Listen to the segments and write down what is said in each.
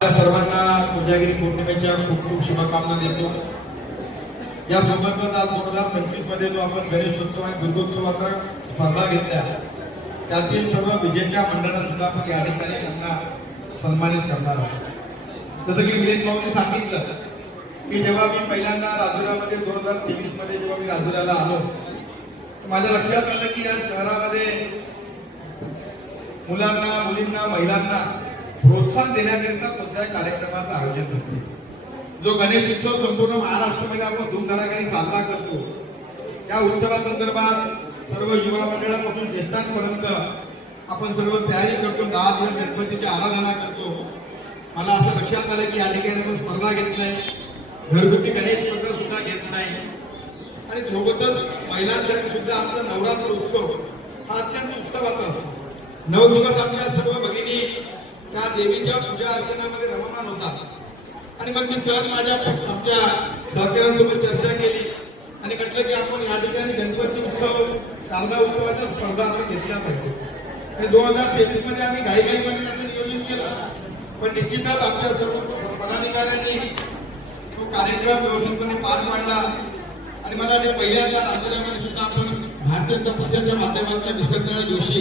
सर्वांना कोजागिरी पौर्णिमेच्या खूप खूप शुभकामना देतो। या सोबतच आज 2025 मध्ये जो आपण गणेशोत्सव आणि दुर्गोत्सवाचा स्पर्धा घेतल्या त्यातील सर्व विजेत्या मंडळांना सुद्धा आपण या ठिकाणी त्यांना सन्मानित करणार आहोत। जसं की विलेज भाऊंनी सांगितलं की जेव्हा मी पहिल्यांदा राजुरामध्ये 2023 मध्ये जेव्हा मी राजुराला आलो माझ्या लक्षात आलं की या शहरामध्ये मुलांना मुलींना महिलांना प्रोत्साहन देण्याकरिता कोणत्याही कार्यक्रमाचं आयोजन नसते। जो गणेश उत्सव संपूर्ण महाराष्ट्रामध्ये आपण धूमधडाक्याने साजरा करतो या उत्सवासंदर्भात सर्व युवा मंडळापासून ज्येष्ठांपर्यंत आपण सर्व तयारी करतो। 10 दिवस गणपतीची आराधना करतो। मला असं लक्षात आलं की या ठिकाणी आपण स्पर्धा घेत नाही, घरगुती गणेश स्पर्धा सुद्धा घेत नाही आणि सोबतच महिलांसाठी सुद्धा आपला नवरात्र उत्सव हा अत्यंत उत्सवाचा असतो। 9 दिवस आपल्या सर्व भगिनी त्या देवीच्या पूजा अर्चनामध्ये रममान होतात आणि मग मी सहज माझ्या आमच्या सहकाऱ्यांसोबत चर्चा केली आणि म्हटलं की आपण या ठिकाणी गणपती उत्सव शारदा उत्सवाच्या स्पर्धा आपण घेतल्या पाहिजे। आणि 2023 मध्ये आम्ही घाईघाईमध्ये त्याचं नियोजन केलं, पण निश्चितच आपल्या सर्व पदाधिकाऱ्यांनी तो कार्यक्रम व्यवस्थितपणे पार पाडला आणि मला वाटते पहिल्यांदा राज्यामध्ये सुद्धा आपण भारतीय जनता पक्षाच्या माध्यमातून विसर्जन दिवशी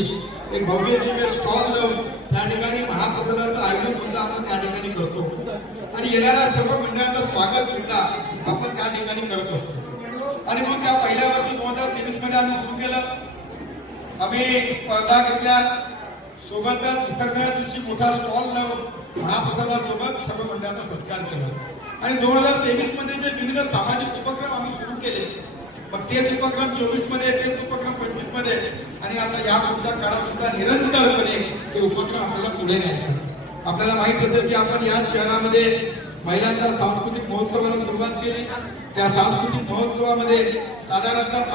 एक भव्य दिव्य स्टॉल लावून त्या ठिकाणी महाप्रसादाचं आयोजन सुद्धा आपण त्या ठिकाणी करतो आणि येणाऱ्या सर्व मंडळांचं स्वागत सुद्धा आपण त्या ठिकाणी करत असतो। आणि मग त्या पहिल्या वर्षी 2023 मध्ये आम्ही सुरू केलं। आम्ही स्पर्धा घेतल्या, सोबतच विसर्जन दिवशी मोठा स्टॉल लावून महाप्रसादासोबत सर्व मंडळांचा सत्कार केला आणि 2023 मध्ये जे विविध सामाजिक उपक्रम आम्ही सुरू केले मग तेच उपक्रम 24 मध्ये, तेच उपक्रम 25 मध्ये आणि आता या पुढच्या काळात सुद्धा निरंतरपणे हे उपक्रम आपल्याला पुढे न्यायचे। आपल्याला माहित असेल की आपण या शहरामध्ये महिलांच्या सांस्कृतिक महोत्सवाला सुरुवात केली। त्या सांस्कृतिक महोत्सवामध्ये साधारणतः